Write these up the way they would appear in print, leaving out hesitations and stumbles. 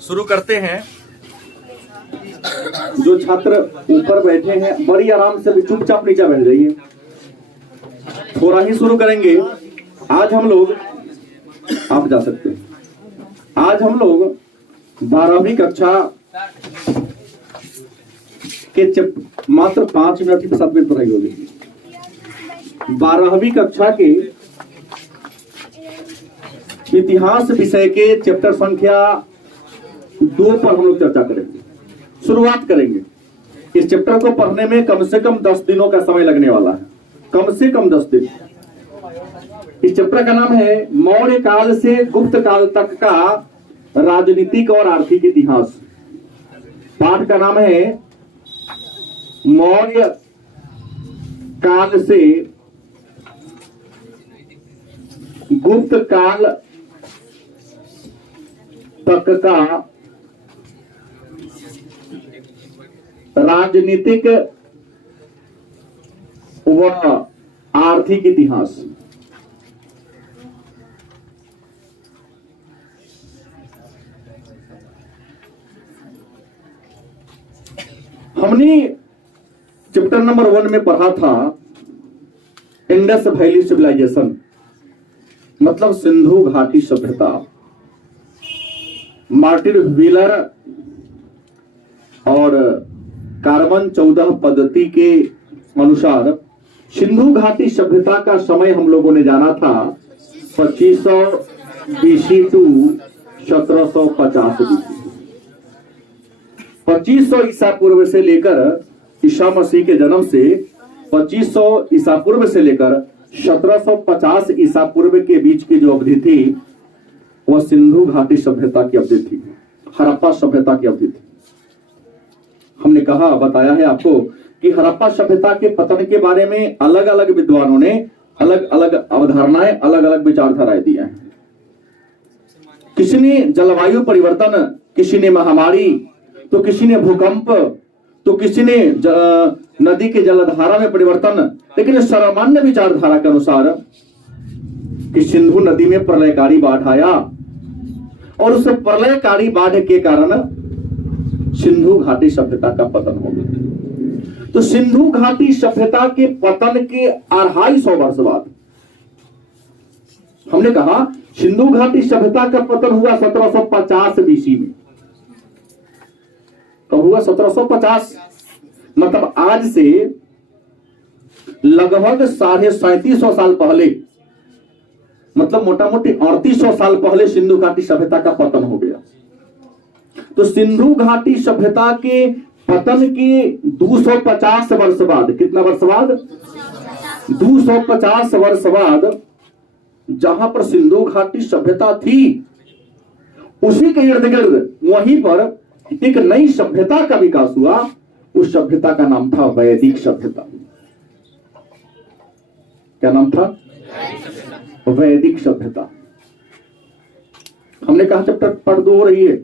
शुरू करते हैं। जो छात्र ऊपर बैठे हैं बड़ी आराम से चुपचाप नीचे बैठ जाइए, थोड़ा ही शुरू करेंगे। आज हम लोग, आप जा सकते हैं, आज हम लोग 12वीं कक्षा के मात्र 5 मिनट की 7 मिनट पढ़ाई होगी। 12वीं कक्षा के इतिहास विषय के चैप्टर संख्या 2 पर हम लोग चर्चा करेंगे, शुरुआत करेंगे। इस चैप्टर को पढ़ने में कम से कम 10 दिनों का समय लगने वाला है, कम से कम 10 दिन। इस चैप्टर का नाम है मौर्य काल से गुप्त काल तक का राजनीतिक और आर्थिक इतिहास। पाठ का नाम है मौर्य काल से गुप्त काल तक का राजनीतिक व आर्थिक इतिहास। हमने चैप्टर नंबर 1 में पढ़ा था इंडस वैली सिविलाइजेशन, मतलब सिंधु घाटी सभ्यता। मार्टिन व्हीलर और कार्बन 14 पद्धति के अनुसार सिंधु घाटी सभ्यता का समय हम लोगों ने जाना था 2500 बीसी टू 1750 बीसी। 2500 ईसा पूर्व से लेकर ईसा मसीह के जन्म से 2500 ईसा पूर्व से लेकर 1750 ईसा पूर्व के बीच की जो अवधि थी वह सिंधु घाटी सभ्यता की अवधि थी, हड़प्पा सभ्यता की अवधि थी। हमने कहा, बताया है आपको कि हड़प्पा सभ्यता के पतन के बारे में अलग अलग विद्वानों ने अलग अलग अवधारणाएं, अलग अलग विचारधाराएं दी हैं। किसी ने जलवायु परिवर्तन, किसी ने महामारी, तो किसी ने भूकंप, तो किसी ने नदी के जलधारा में परिवर्तन। लेकिन सामान्य विचारधारा के अनुसार कि सिंधु नदी में प्रलयकारी बाढ़ आया और उस प्रलयकारी बाढ़ के कारण सिंधु घाटी सभ्यता का पतन हो गया। तो सिंधु घाटी सभ्यता के पतन के 250 वर्ष बाद हमने कहा सिंधु घाटी सभ्यता का पतन हुआ 1750 बीसी में। कब हुआ? 1750, मतलब आज से लगभग 3750 साल पहले, मतलब मोटा मोटी 3800 साल पहले सिंधु घाटी सभ्यता का पतन हो गया। तो सिंधु घाटी सभ्यता के पतन के 250 वर्ष बाद, कितना वर्ष बाद? 250 वर्ष बाद जहां पर सिंधु घाटी सभ्यता थी उसी के इर्द गिर्द वहीं पर एक नई सभ्यता का विकास हुआ। उस सभ्यता का नाम था वैदिक सभ्यता। क्या नाम था? वैदिक सभ्यता। हमने कहा चैप्टर पार्ट 2 हो रही है।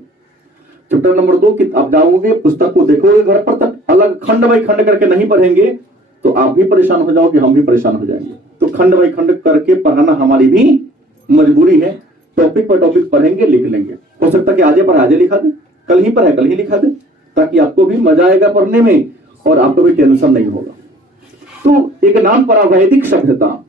चैप्टर नंबर 2 की आप जाओगे, पुस्तक को देखोगे घर पर, तक अलग खंड बाई खंड करके नहीं पढ़ेंगे तो आप भी परेशान हो जाओगे, हम भी परेशान हो जाएंगे। तो खंड बाई खंड करके पढ़ाना हमारी भी मजबूरी है। टॉपिक पर टॉपिक पढ़ेंगे, लिख लेंगे। हो सकता है कि आजे पर आजे लिखा दे, कल ही पर है कल ही लिखा दे, ताकि आपको भी मजा आएगा पढ़ने में और आपको भी टेंशन नहीं होगा। तो एक नाम पड़ा वैदिक सभ्यता।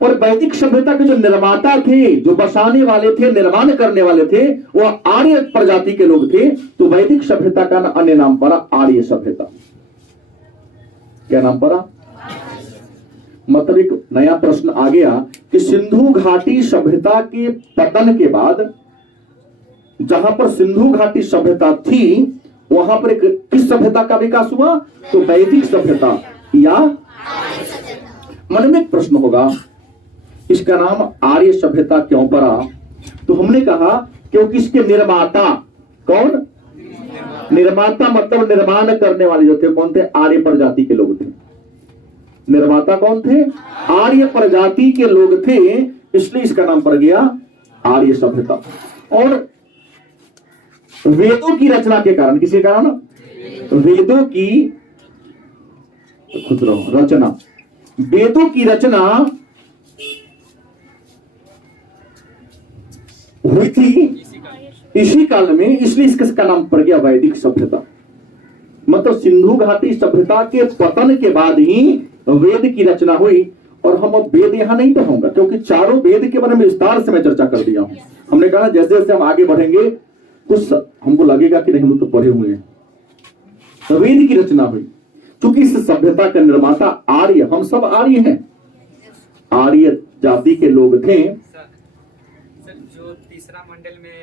और वैदिक सभ्यता के जो निर्माता थे, जो बसाने वाले थे, निर्माण करने वाले थे, वह आर्य प्रजाति के लोग थे। तो वैदिक सभ्यता का अन्य नाम पड़ा आर्य सभ्यता। क्या नाम पड़ा? मतलब एक नया प्रश्न आ गया कि सिंधु घाटी सभ्यता के पतन के बाद जहां पर सिंधु घाटी सभ्यता थी वहां पर एक किस सभ्यता का विकास हुआ? तो वैदिक सभ्यता या मन में एक प्रश्न होगा, इसका नाम आर्य सभ्यता क्यों पड़ा? तो हमने कहा क्योंकि इसके निर्माता कौन? निर्माता मतलब निर्माण करने वाले जो थे कौन थे? आर्य प्रजाति के लोग थे। निर्माता कौन थे? आर्य प्रजाति के लोग थे, इसलिए इसका नाम पड़ गया आर्य सभ्यता। और वेदों की रचना के कारण, किसी कारण? वेदों की रचना, वेदों की रचना हुई थी इसी काल में, इसलिए इसका नाम पड़ गया वैदिक सभ्यता। मतलब सिंधु घाटी सभ्यता के पतन के बाद ही वेद की रचना हुई। और हम अब वेद यहां नहीं पढ़ूंगा, क्योंकि चारों वेद के बारे में विस्तार से मैं चर्चा कर दिया हूं। हमने कहा जैसे जैसे हम आगे बढ़ेंगे कुछ हमको लगेगा कि नहीं हम तो पढ़े हुए हैं। तो वेद की रचना हुई, क्योंकि इस सभ्यता का निर्माता आर्य, हम सब आर्य हैं, आर्य जाति के लोग थे। सर जो तीसरा मंडल में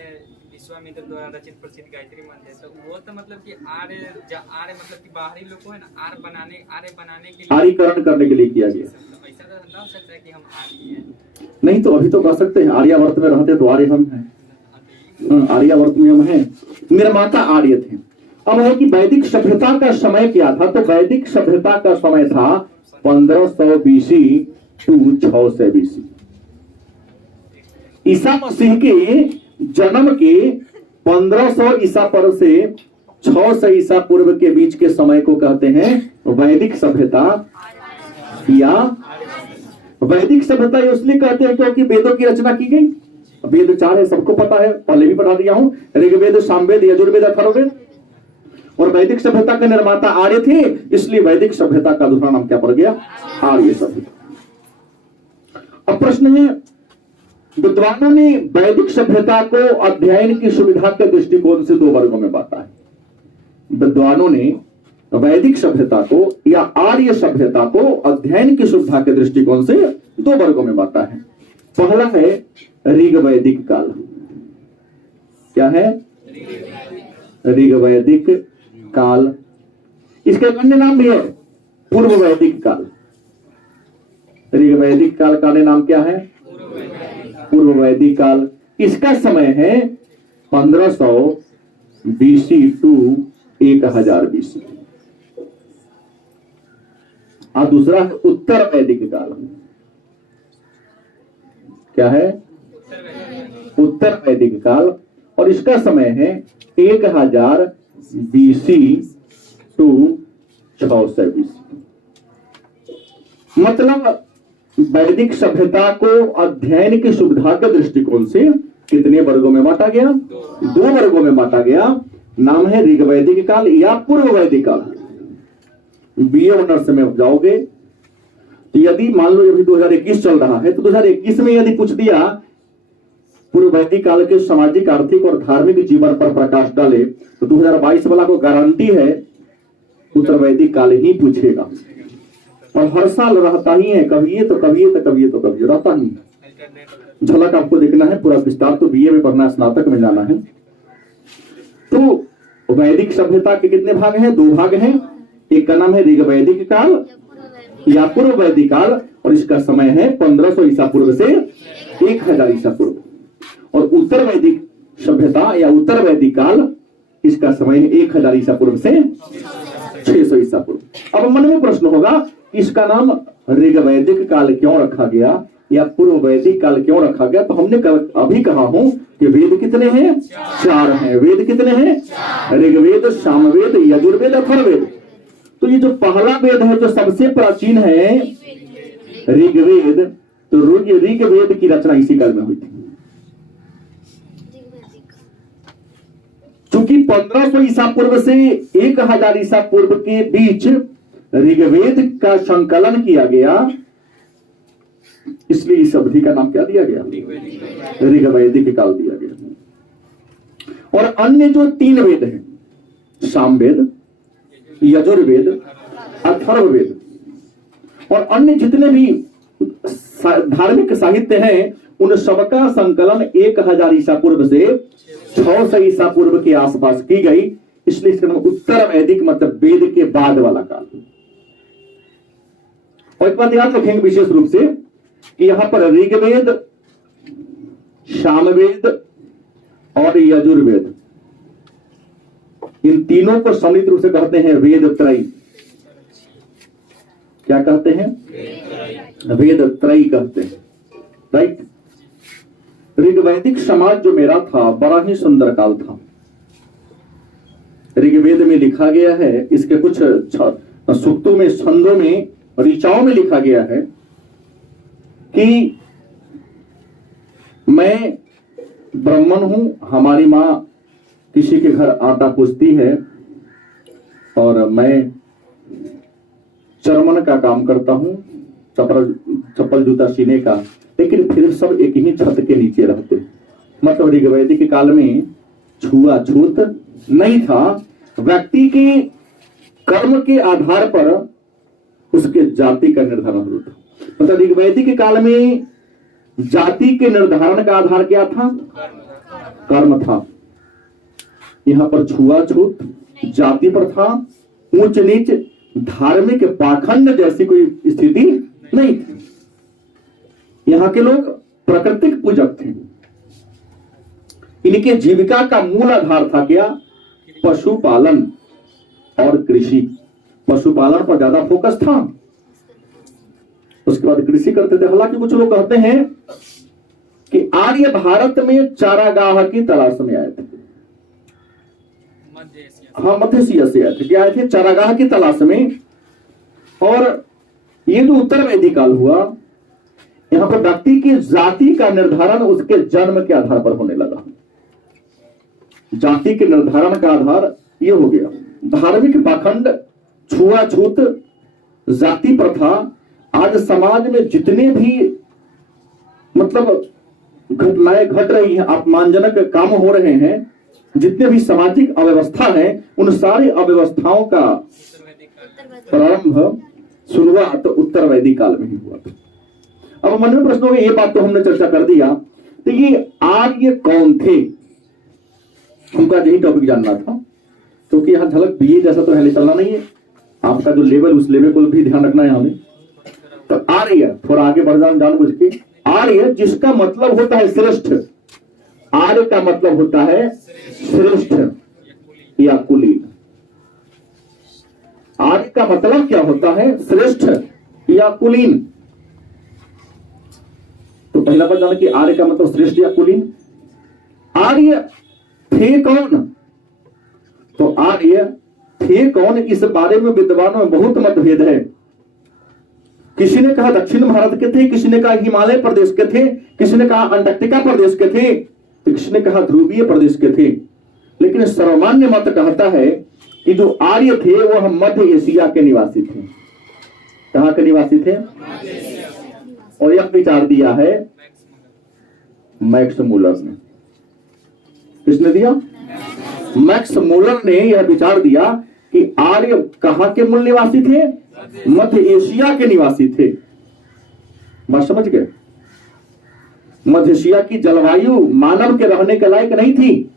विश्वामित्र द्वारा रचित प्रसिद्ध गायत्री मंत्र है, तो वो तो मतलब कि आर्य मतलब कि बाहरी लोगों है ना, आर्य बनाने के लिए, आर्यकरण करने के लिए किया गया। तो ऐसा तो ना हो सकता है कि हम आर्य हैं? नहीं तो अभी तो कह सकते हैं आर्यावर्त में रहते तो आर्य हम हैं। आर्यावर्त में हम हैं, निर्माता आर्य थे। अब है कि वैदिक सभ्यता का समय क्या था, तो वैदिक सभ्यता का समय था 1500 BC to 600 BC. Isa Masih के जन्म के 1500 ईसा पूर्व से 600 ईसा पूर्व के बीच के समय को कहते हैं वैदिक सभ्यता। या वैदिक सभ्यता इसलिए कहते हैं क्योंकि वेदों की रचना की गई। वेद 4 है, सबको पता है, पहले भी पढ़ा दिया हूं, ऋग्वेद, सामवेद, यजुर्वेद, अथर्ववेद। और वैदिक सभ्यता के निर्माता आर्य थे, इसलिए वैदिक सभ्यता का दूसरा नाम क्या पड़ गया, आर्य सभ्यता। अब प्रश्न है, विद्वानों ने वैदिक सभ्यता को अध्ययन की सुविधा के दृष्टिकोण से 2 वर्गों में बांटा है। विद्वानों ने वैदिक सभ्यता को या आर्य सभ्यता को अध्ययन की सुविधा के दृष्टिकोण से 2 वर्गों में बांटा है। पहला है ऋग्वैदिक काल। क्या है? ऋग्वैदिक काल। इसके अन्य नाम भी है, पूर्व वैदिक काल। ऋग्वैदिक काल का अन्य नाम क्या है? पूर्व वैदिक काल। इसका समय है 1500 बीसी टू 1000 बीसी। और दूसरा है उत्तर वैदिक काल। क्या है? उत्तर वैदिक काल, और इसका समय है 1000 बीसी टू 600 बीसी। मतलब वैदिक सभ्यता को अध्ययन की सुविधा के दृष्टिकोण से कितने वर्गों में बांटा गया? 2 वर्गों में बांटा गया। नाम है ऋग्वैदिक काल या पूर्व वैदिक काल। बीए ऑनर्स में जाओगे तो यदि मान लो अभी 2021 चल रहा है, तो 2021 में यदि पूछ दिया पूर्व वैदिक काल के सामाजिक, आर्थिक और धार्मिक जीवन पर प्रकाश डाले, तो 2022 वाला को गारंटी है उत्तर वैदिक काल ही पूछेगा। और हर साल रहता ही है, कभी ये तो कभी ये तो कभी ये तो कभी ये रहता ही। झलक आपको देखना है, पूरा विस्तार तो बीए में पढ़ना है, स्नातक में जाना है। तो वैदिक सभ्यता के कितने भाग हैं? 2 भाग हैं। एक का नाम है ऋग्वैदिक काल या पूर्व वैदिक काल, और इसका समय है 1500 ईसा पूर्व से 1000 ईसा पूर्व। और उत्तर वैदिक सभ्यता या उत्तर वैदिक काल, इसका समय है 1000 ईसा पूर्व से 600 ईसा पूर्व। अब मन में प्रश्न होगा, इसका नाम ऋग्वैदिक काल क्यों रखा गया या पूर्व वैदिक काल क्यों रखा गया? तो हमने अभी कहा हूं कि वेद कितने हैं? 4 हैं। वेद कितने हैं? ऋग्वेद, सामवेद, यजुर्वेद, अथर्ववेद। तो ये जो पहला वेद है, जो सबसे प्राचीन है ऋग्वेद, तो ऋग्वेद की रचना इसी काल में हुई थी। क्योंकि 1500 ईसा पूर्व से 1000 ईसा पूर्व के बीच ऋग्वेद का संकलन किया गया, इसलिए इस अवधि का नाम क्या दिया गया? ऋग्वैदिक काल दिया गया। और अन्य जो 3 वेद हैं, सामवेद, यजुर्वेद, अथर्ववेद, और अन्य जितने भी धार्मिक साहित्य हैं, उन सबका संकलन 1000 ईसा पूर्व से 600 ईसा पूर्व के आसपास की गई। इसलिए इसका नाम उत्तर वैदिक, मतलब वेद के बाद वाला काल। और एक बात याद रखेंगे विशेष रूप से कि यहां पर ऋग्वेद, सामवेद और यजुर्वेद, इन तीनों को सम्मिलित रूप से कहते हैं वेद त्रयी। क्या कहते हैं? वेद त्रयी कहते हैं। राइट। ऋग्वैदिक समाज जो मेरा था, बड़ा ही सुंदर काल था। ऋग्वेद में लिखा गया है, इसके कुछ सूक्तों में, छंदों में, ऋचाओं में लिखा गया है कि मैं ब्राह्मण हूं, हमारी माँ किसी के घर आटा पूछती है और मैं चरमन का काम करता हूं, चप्पल जूता सीने का, लेकिन फिर सब एक ही छत के नीचे रहते। मतलब ऋग्वेद के काल में छुआछूत नहीं था, व्यक्ति के कर्म के आधार पर उसके जाति का निर्धारण होता था। मतलब ऋग्वेद के काल में जाति के निर्धारण का आधार क्या था? कर्म था। यहां पर छुआछूत, जाति प्रथा, ऊंच नीच, धार्मिक पाखंड जैसी कोई स्थिति नहीं थी। यहां के लोग प्राकृतिक पूजक थे। इनके जीविका का मूल आधार था क्या? पशुपालन और कृषि। पशुपालन पर ज्यादा फोकस था, उसके बाद कृषि करते थे। हालांकि कुछ लोग कहते हैं कि आर्य भारत में चारागाह की तलाश में आए थे। हाँ, मध्य एशिया से आए थे। क्या आए थे? चारागाह की तलाश में। और ये जो उत्तर वैदिक काल हुआ, यहां पर व्यक्ति की जाति का निर्धारण उसके जन्म के आधार पर होने लगा। जाति के निर्धारण का आधार ये हो गया। धार्मिक पाखंड, छुआछूत, जाति प्रथा, आज समाज में जितने भी मतलब घटनाएं घट रही हैं, अपमानजनक काम हो रहे हैं, जितने भी सामाजिक अव्यवस्था है, उन सारी अव्यवस्थाओं का प्रारंभ, शुरुआत उत्तर वैदिक काल में ही हुआ था। अब मन में प्रश्न होगा, ये बात तो हमने चर्चा कर दिया, तो ये आर्य कौन थे? उनका यही टॉपिक जानना था, क्योंकि यहाँ झलक बीए जैसा तो है चलना नहीं है। आपका जो लेवल, उस लेवल को भी ध्यान रखना है हमें। तो आर्य, थोड़ा आगे बढ़ जाना जानबूझ के। आर्य जिसका मतलब होता है श्रेष्ठ। आर्य का मतलब होता है श्रेष्ठ या कुलीन। आर्य का मतलब क्या होता है? श्रेष्ठ या कुलीन। तो पहला बात जाना कि आर्य का मतलब श्रेष्ठ या कुलीन। आर्य थे कौन? तो आर्य थे कौन, इस बारे में विद्वानों में बहुत मतभेद है। किसी ने कहा दक्षिण भारत के थे, किसी ने कहा हिमालय प्रदेश के थे, किसी ने कहा अंटार्कटिका प्रदेश के थे, तो किसी ने कहा ध्रुवीय प्रदेश के थे। लेकिन सर्वमान्य मत कहता है कि जो आर्य थे वह मध्य एशिया के निवासी थे। कहां के निवासी थे? और यह विचार दिया है मैक्स मूलर ने। किसने दिया? मैक्स मूलर ने यह विचार दिया कि आर्य कहां के मूल निवासी थे? मध्य एशिया के निवासी थे। बात समझ गए? मध्य एशिया की जलवायु मानव के रहने के लायक नहीं थी।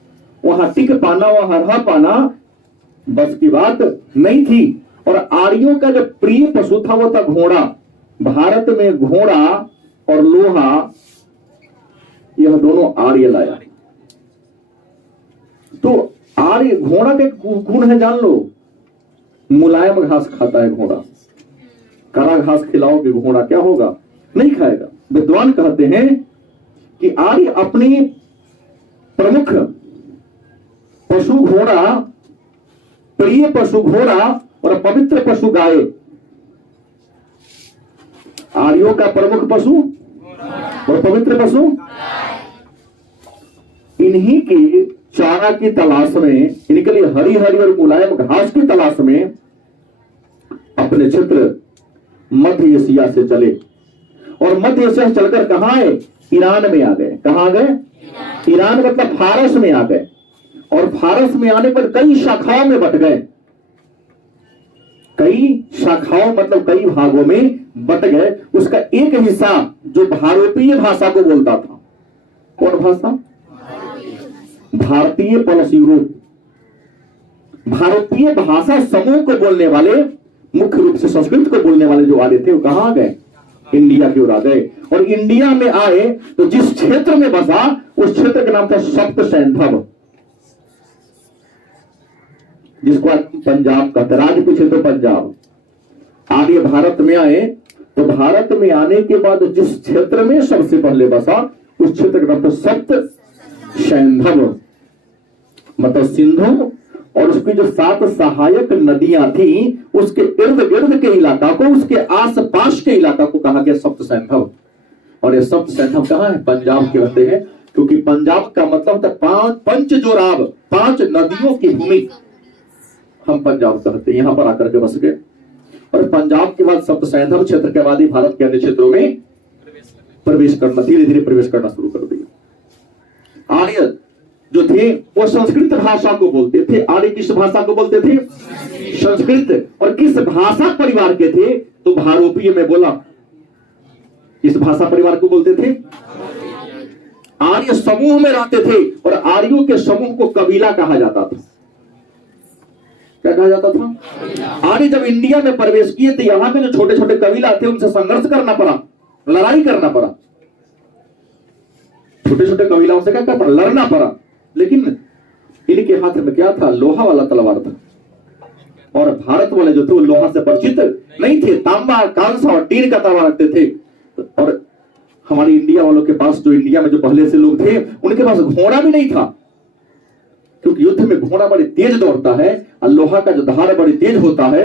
वहां टिक पाना, वहां रह पाना बस की बात नहीं थी। और आर्यों का जो प्रिय पशु था वो था घोड़ा। भारत में घोड़ा और लोहा, यह दोनों आर्य लाया। तो आर्य, घोड़ा का गुण है जान लो, मुलायम घास खाता है घोड़ा। कड़ा घास खिलाओगे घोड़ा क्या होगा? नहीं खाएगा। विद्वान कहते हैं कि आर्य अपनी प्रमुख पशु घोड़ा, प्रिय पशु घोड़ा और पवित्र पशु गाय। आर्यों का प्रमुख पशु और पवित्र पशु, इन्हीं की चारा की तलाश में, इनके लिए हरी हरी और मुलायम घास की तलाश में अपने क्षेत्र मध्य एशिया से चले। और मध्य एशिया से चलकर कहां आए? ईरान में आ गए। कहां आ गए? ईरान मतलब फारस में आ गए। और फारस में आने पर कई शाखाओं में बट गए। कई शाखाओं मतलब कई भागों में बट गए। उसका एक हिस्सा जो भारतीय भाषा को बोलता था, कौन भाषा? भारतीय प्लस यूरोप। भारतीय भाषा समूह को बोलने वाले, मुख्य रूप से संस्कृत को बोलने वाले जो आर्य थे वो कहां आ गए? इंडिया की ओर आ गए। और इंडिया में आए तो जिस क्षेत्र में बसा उस क्षेत्र का नाम था सप्त सैंधव, जिसको पंजाब कहते। राज्य पूछे तो पंजाब। आर्य भारत में आए तो भारत में आने के बाद जिस क्षेत्र में सबसे पहले बसा उस क्षेत्र का नाम था सप्त सैंधव, मतलब सिंधु और उसकी जो 7 सहायक नदियां थी उसके इर्द गिर्द के इलाका को, उसके आसपास के इलाका को कहा गया सप्त सैंधव। और ये सप्त सैंधव कहां है? पंजाब के होते हैं। क्योंकि पंजाब का मतलब होता है पंच जोराब, 5 नदियों की भूमि हम पंजाब कहते हैं। यहां पर आकर के बस गए और पंजाब के बाद सप्त सैंधव क्षेत्र के बाद ही भारत के अन्य क्षेत्रों में प्रवेश करना, धीरे धीरे प्रवेश करना शुरू कर दिया। आर्य जो थे वो संस्कृत भाषा को बोलते थे। आर्य किस भाषा को बोलते थे? संस्कृत। और किस भाषा परिवार के थे? तो भारोपीय में बोला, किस भाषा परिवार को बोलते थे? आर्य समूह में रहते थे और आर्यों के समूह को कबीला कहा जाता था। क्या कहा जाता था? आर्य जब इंडिया में प्रवेश किए तो यहां के जो छोटे छोटे कबीला थे उनसे संघर्ष करना पड़ा, लड़ाई करना पड़ा। छोटे छोटे कबीलाओं से क्या करना पड़ा? लड़ना पड़ा। लेकिन इनके हाथ में क्या था? लोहा वाला तलवार था। और भारत वाले जो थे वो लोहा से परिचित नहीं थे, तांबा, कांसा और टीन का तलवार रखते थे। और हमारे इंडिया वालों के पास, जो इंडिया में जो पहले से लोग थे, उनके पास घोड़ा भी नहीं था, क्योंकि युद्ध में घोड़ा बड़ी तेज दौड़ता है और लोहा का जो धार बड़ी तेज होता है।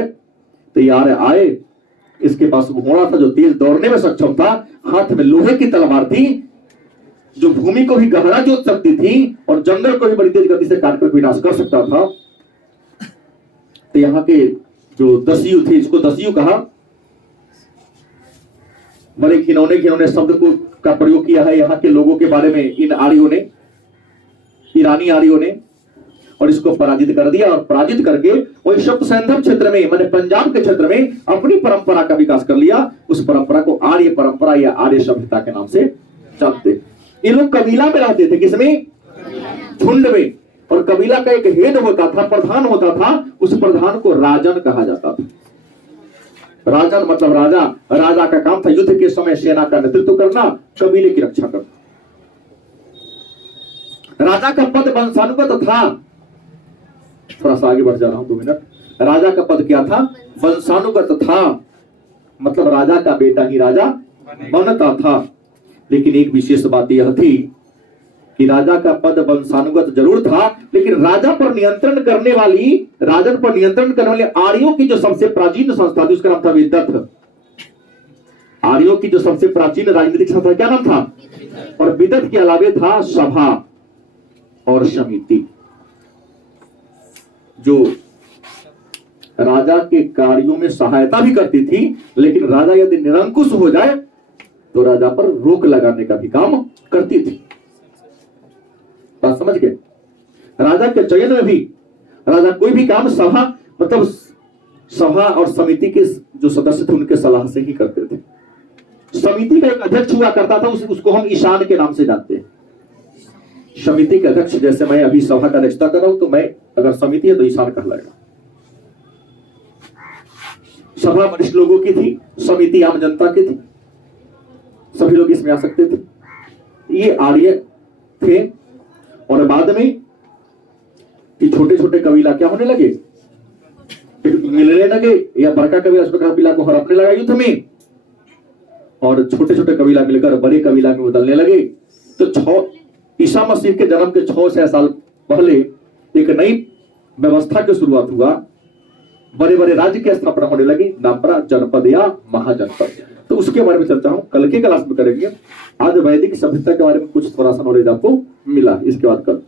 तो यार आए, इसके पास घोड़ा था जो तेज दौड़ने में सक्षम था, हाथ में लोहे की तलवार थी जो भूमि को भी गहरा जोत सकती थी और जंगल को भी बड़ी तेज गति से काटकर विनाश कर सकता था। तो यहाँ के जो दस्यु थे, इसको दस्यु कहा, बड़े घिनौने शब्द को का प्रयोग किया है यहाँ के लोगों के बारे में इन आर्यों ने, ईरानी आर्यों ने, और इसको पराजित कर दिया। और पराजित करके वही सप्त सैंधव क्षेत्र में, माने पंजाब के क्षेत्र में अपनी परंपरा का विकास कर लिया। उस परंपरा को आर्य परंपरा या आर्य सभ्यता के नाम से जानते। ये लोग कबीला में रहते थे। किसमें? झुंड में। और कबीला का एक हेड होता था, प्रधान होता था। उस प्रधान को राजन कहा जाता था। राजन मतलब राजा। राजा का काम था युद्ध के समय सेना का नेतृत्व करना, कबीले की रक्षा करना। राजा का पद वंशानुगत था। थोड़ा सा आगे बढ़ जा रहा हूं, 2 मिनट। राजा का पद क्या था? वंशानुगत था, मतलब राजा का बेटा ही राजा बनता था। लेकिन एक विशेष बात यह थी कि राजा का पद वंशानुगत जरूर था, लेकिन राजा पर नियंत्रण करने वाली, राजन पर नियंत्रण करने वाले आर्यों की जो सबसे प्राचीन संस्था थी उसका नाम था विदथ। आर्यों की जो सबसे प्राचीन राजनीतिक संस्था क्या नाम था? और विदथ के अलावे था सभा और समिति, जो राजा के कार्यों में सहायता भी करती थी। लेकिन राजा यदि निरंकुश हो जाए तो राजा पर रोक लगाने का भी काम करती थी। बात समझ गए? राजा के चयन में भी राजा कोई भी काम सभा, मतलब सभा और समिति के जो सदस्य थे उनके सलाह से ही करते थे। समिति का एक अध्यक्ष हुआ करता था, उसको हम ईशान के नाम से जानते हैं। समिति के अध्यक्ष, जैसे मैं अभी सभा का अध्यक्षता कर रहा हूं, तो मैं अगर समिति है तो ईशान कहलाएगा। सभा वरिष्ठ लोगों की थी, समिति आम जनता की थी, सभी लोग इसमें आ सकते थे। ये आर्य थे। और बाद में ये छोटे छोटे कबीला क्या होने लगे? मिलने लगे, या बड़का कबीला को हड़पने लगा युद्ध में, और छोटे छोटे कबीला मिलकर बड़े कबीला में बदलने लगे। तो ईसा मसीह के जन्म के 600 साल पहले एक नई व्यवस्था की शुरुआत हुआ। बड़े बड़े राज्य की स्थापना होने लगी, नाम पड़ा जनपद या महाजनपद। तो उसके बारे में चर्चा हम कल के क्लास में करेंगे। आज वैदिक सभ्यता के बारे में कुछ थोड़ा सा नॉलेज आपको मिला, इसके बाद कल